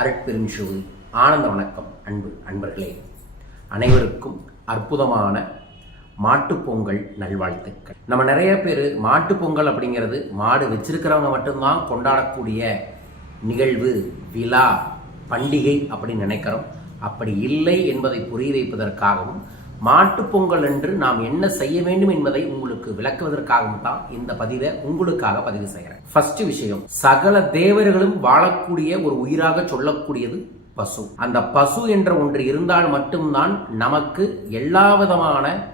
அருட்பெருஞ்சுவை ஆனந்த வணக்கம் அன்பு அன்பர்களே. அனைவருக்கும் அற்புதமான மாட்டுப்பொங்கல் நல்வாழ்த்துக்கள். நம்ம நிறைய பேர் மாட்டுப்பொங்கல் அப்படிங்கிறது மாடு வச்சிருக்கிறவங்க மட்டும்தான் கொண்டாடக்கூடிய நிகழ்வு விழா பண்டிகை அப்படின்னு நினைக்கிறோம். அப்படி இல்லை என்பதை புரிய வைப்பதற்காகவும் மாட்டுப் பொங்கல் என்று நாம் என்ன செய்ய வேண்டும் என்பதை உங்களுக்கு விளக்குவதற்காகவும் தான் இந்த பதிவை உங்களுக்காக பதிவு செய்கிறேன். ஃபர்ஸ்ட் விஷயம் சகல தேவர்களும் வாழக்கூடிய ஒரு உயிராக சொல்லக்கூடியது பசு. அந்த பசு என்ற ஒன்று இருந்தால் மட்டும்தான் நமக்கு எல்லா விதமான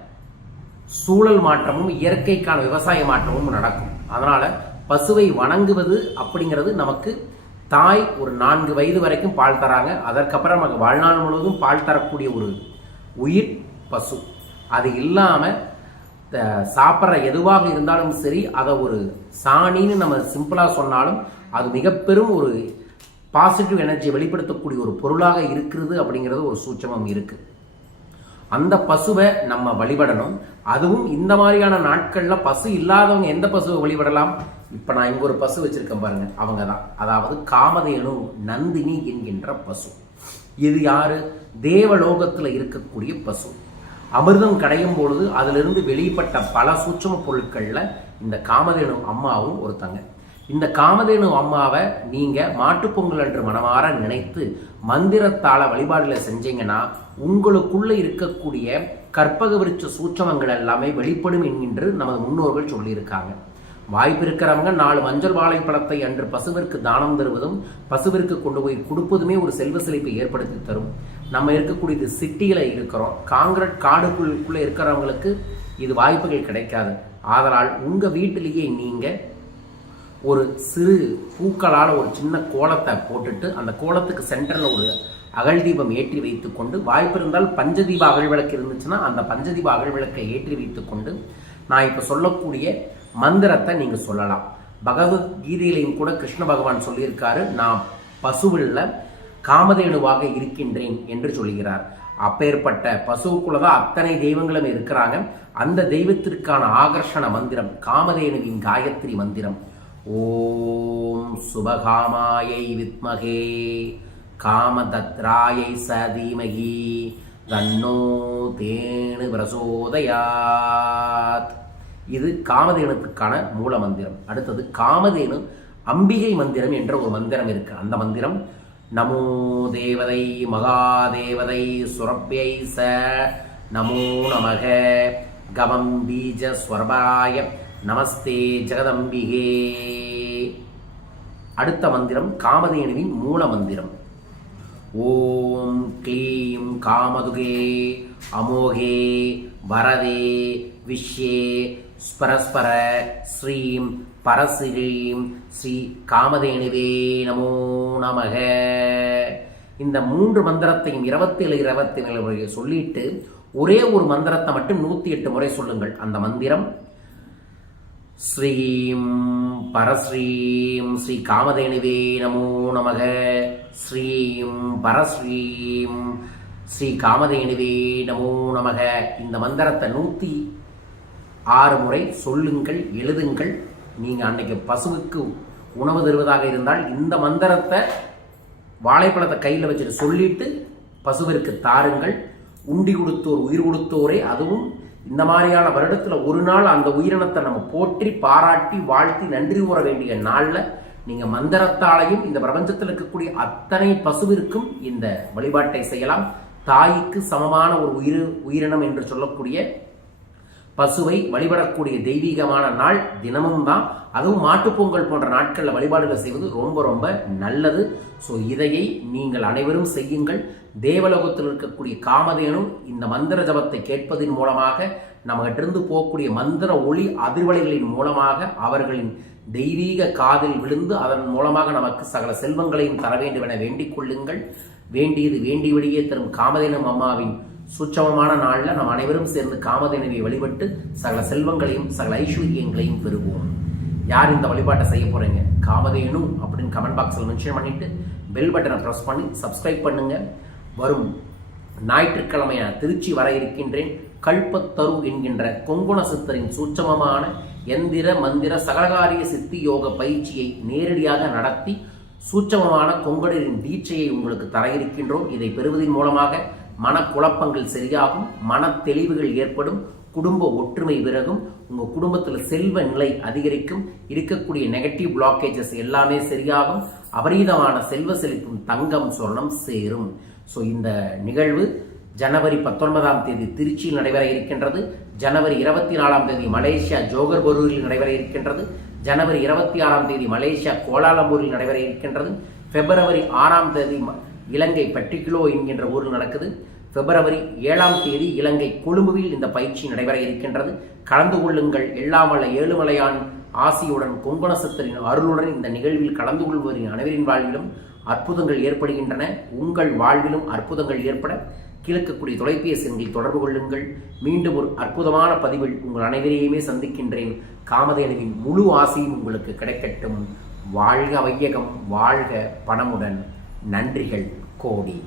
சூழல் மாற்றமும் இயற்கைக்கான விவசாய மாற்றமும் நடக்கும். அதனால பசுவை வணங்குவது அப்படிங்கிறது நமக்கு தாய் ஒரு நான்கு வயது வரைக்கும் பால் தராங்க. அதற்கப்புறம் நமக்கு வாழ்நாள் முழுவதும் பால் தரக்கூடிய ஒரு உயிர். பசு. அது இல்லாமல் சாப்பிட்ற எதுவாக இருந்தாலும் சரி அதை ஒரு சாணின்னு நம்ம சிம்பிளாக சொன்னாலும் அது மிக பெரும் ஒரு பாசிட்டிவ் எனர்ஜியை வெளிப்படுத்தக்கூடிய ஒரு பொருளாக இருக்கிறது அப்படிங்கிறது ஒரு சூட்சமம் இருக்குது அந்த பசுவை நம்ம வழிபடணும். அதுவும் இந்த மாதிரியான நாட்களில் பசு இல்லாதவங்க எந்த பசுவை வழிபடலாம்? இப்போ நான் இங்கே ஒரு பசு வச்சுருக்கேன் பாருங்கள் அவங்க தான். அதாவது காமதேனு நந்தினி என்கின்ற பசு. இது யாரு? தேவலோகத்தில் இருக்கக்கூடிய பசு. அமிர்தம் கடையும் பொழுது அதிலிருந்து வெளிப்பட்ட பல சூட்சம பொருட்களில் இந்த காமதேனு அம்மாவும் ஒருத்தங்க. இந்த காமதேனு அம்மாவை நீங்கள் மாட்டுப்பொங்கல் என்று மனமாற நினைத்து மந்திரத்தால வழிபாடில் செஞ்சீங்கன்னா உங்களுக்குள்ளே இருக்கக்கூடிய கற்பக விருட்ச சூட்சமங்கள் எல்லாமே வெளிப்படும் என்கின்று நமது முன்னோர்கள் சொல்லியிருக்காங்க. வாய்ப்பு இருக்கிறவங்க நாலு மஞ்சள் வாழைப்பழத்தை அன்று பசுவிற்கு தானம் தருவதும் பசுவிற்கு கொண்டு போய் கொடுப்பதுமே ஒரு செல்வ செழிப்பை ஏற்படுத்தி தரும். நம்ம இருக்கக்கூடியது சிட்டியில் இருக்கிறோம். காங்கிரட் காடுக்குள்ளே இருக்கிறவங்களுக்கு இது வாய்ப்புகள் கிடைக்காது. ஆதலால் உங்கள் வீட்டிலேயே நீங்கள் ஒரு சிறு பூக்களால் ஒரு சின்ன கோலத்தை போட்டுட்டு அந்த கோலத்துக்கு சென்டரில் ஒரு அகல் தீபம் ஏற்றி வைத்துக்கொண்டு வாய்ப்பு இருந்தால் பஞ்சதீப அகல் விளக்கு இருந்துச்சுன்னா அந்த பஞ்சதீப அகல் விளக்கை ஏற்றி வைத்துக்கொண்டு நான் இப்போ சொல்லக்கூடிய மந்திரத்தை நீங்கள் சொல்லலாம். பகவத்கீதையிலையும் கூட கிருஷ்ண பகவான் சொல்லியிருக்காரு நான் பசுவில் காமதேனுவாக இருக்கின்றேன் என்று சொல்கிறார். அப்பேற்பட்ட பசுவுக்குள்ள தான் அத்தனை தெய்வங்களும் இருக்கிறாங்க. அந்த தெய்வத்திற்கான ஆகர்ஷண மந்திரம் காமதேனுவின் காயத்ரி மந்திரம். ஓம் சுபகாமாயை வித்மகே காமதத்ராயை சதீமகி தன்னோ தேனு பிரசோதயாத். இது காமதேனுக்கான மூல மந்திரம். அடுத்தது காமதேனு அம்பிகை மந்திரம் என்ற ஒரு மந்திரம் இருக்கு. அந்த மந்திரம் நமோ தேவதை மகாதேவதை சுரப்பியை ச நமோ நமக கவம் பீஜ ஸ்வரபாய நமஸ்தே ஜெகதம்பிகே. அடுத்த மந்திரம் காமதேனுவின் மூல மந்திரம். ஓம் க்ளீம் காமதுகே அமோகே வரதே விஷ்யே ஸ்பரஸ்பர ஸ்ரீம் பரஸ்ரீம் ஸ்ரீ காமதேனுவே நமோ நமக. இந்த மூன்று மந்திரத்தையும் இருபத்தேழு இருபத்தி ஏழு முறை சொல்லிட்டு ஒரே ஒரு மந்திரத்தை மட்டும் நூற்றி எட்டு முறை சொல்லுங்கள். அந்த மந்திரம் ஸ்ரீம் பரஸ்ரீம் ஸ்ரீ காமதேனுவே நமோ நமக. ஸ்ரீம் பரஸ்ரீம் ஸ்ரீ காமதேனுவே நமோ நமக. இந்த மந்திரத்தை நூற்றி ஆறு முறை சொல்லுங்கள் எழுதுங்கள். நீங்கள் அன்னைக்கு பசுவுக்கு உணவு தருவதாக இருந்தால் இந்த மந்திரத்தை வாழைப்பழத்தை கையில் வச்சுட்டு சொல்லிட்டு பசுவிற்கு தாருங்கள். உண்டி கொடுத்தோர் உயிர் கொடுத்தோரே. அதுவும் இந்த மாதிரியான வருடத்தில் ஒரு நாள் அந்த உயிரினத்தை நம்ம போற்றி பாராட்டி வாழ்த்தி நன்றி கூற வேண்டிய நாளில் நீங்கள் மந்திரத்தாலையும் இந்த பிரபஞ்சத்தில் இருக்கக்கூடிய அத்தனை பசுவிற்கும் இந்த வழிபாட்டை செய்யலாம். தாய்க்கு சமமான ஒரு உயிர் உயிரினம் என்று சொல்லக்கூடிய பசுவை வழிபடக்கூடிய தெய்வீகமான நாள் தினமும் தான். அதுவும் மாட்டுப்பொங்கல் போன்ற நாட்களில் வழிபாடுகள் செய்வது ரொம்ப ரொம்ப நல்லது. ஸோ இதையை நீங்கள் அனைவரும் செய்யுங்கள். தேவலோகத்தில் இருக்கக்கூடிய காமதேனும் இந்த மந்திர ஜபத்தை கேட்பதன் மூலமாக நம்மகிட்டிருந்து போகக்கூடிய மந்திர ஒளி அதிர்வலைகளின் மூலமாக அவர்களின் தெய்வீக காதில் விழுந்து அதன் மூலமாக நமக்கு சகல செல்வங்களையும் தர வேண்டும் என வேண்டிக் கொள்ளுங்கள். வேண்டியது வேண்டியபடியே தரும் காமதேனும் அம்மாவின் சுச்சமமான நாளில் நாம் அனைவரும் சேர்ந்து காமதேனுவை வழிபட்டு சகல செல்வங்களையும் சகல ஐஸ்வர்யங்களையும் பெறுவோம். யார் இந்த வழிபாட்டை செய்ய போகிறீங்க காமதேனு அப்படின்னு கமெண்ட் பாக்ஸில் மென்ஷன் பண்ணிவிட்டு பெல் பட்டனை ப்ரெஸ் பண்ணி சப்ஸ்கிரைப் பண்ணுங்கள் வரும் ஞாயிற்றுக்கிழமை நான் திருச்சி வர இருக்கின்றேன். கல்பத்தரு என்கின்ற கொங்குண சித்தரின் சூட்சமமான எந்திர மந்திர சகலகாரிய சித்தி யோக பயிற்சியை நேரடியாக நடத்தி சூட்சமமான கொங்கடரின் தீட்சையை உங்களுக்கு தர இருக்கின்றோம். இதை பெறுவதன் மூலமாக மனக்குழப்பங்கள் சரியாகும் மன தெளிவுகள் ஏற்படும் குடும்ப ஒற்றுமை பிறகும் உங்கள் குடும்பத்தில் செல்வ நிலை அதிகரிக்கும் இருக்கக்கூடிய நெகட்டிவ் பிளாக்கேஜஸ் எல்லாமே சரியாகும் அபரீதமான செல்வ செழிப்பும் தங்கம் சொர்ணம் சேரும். ஸோ இந்த நிகழ்வு ஜனவரி பத்தொன்பதாம் தேதி திருச்சியில் நடைபெற இருக்கின்றது. ஜனவரி இருபத்தி நாலாம் தேதி மலேசியா ஜோகர்பரூரில் நடைபெற இருக்கின்றது. ஜனவரி இருபத்தி ஆறாம் தேதி மலேசியா கோலாலம்பூரில் நடைபெற இருக்கின்றது. பிப்ரவரி ஆறாம் தேதி இலங்கை பட்டிக்குலோ என்கின்ற ஊரில் நடக்குது. பிப்ரவரி ஏழாம் தேதி இலங்கை கொழும்புவில் இந்த பயிற்சி நடைபெற இருக்கின்றது. கலந்து கொள்ளுங்கள். எல்லாம் ஏழுமலையான் ஆசியுடன் கொங்குணசத்தரின் அருளுடன் இந்த நிகழ்வில் கலந்து கொள்வரின் அனைவரின் வாழ்விலும் அற்புதங்கள் ஏற்படுகின்றன. உங்கள் வாழ்விலும் அற்புதங்கள் ஏற்பட கிழக்கக்கூடிய தொலைபேசி எண்ணில் தொடர்பு கொள்ளுங்கள். மீண்டும் ஒரு அற்புதமான பதிவில் உங்கள் அனைவரையுமே சந்திக்கின்றேன். காமதேனுவின் முழு ஆசையும் உங்களுக்கு கிடைக்கட்டும். வாழ்க வையகம் வாழ்க பணமுடன். நன்றிகள். கோடி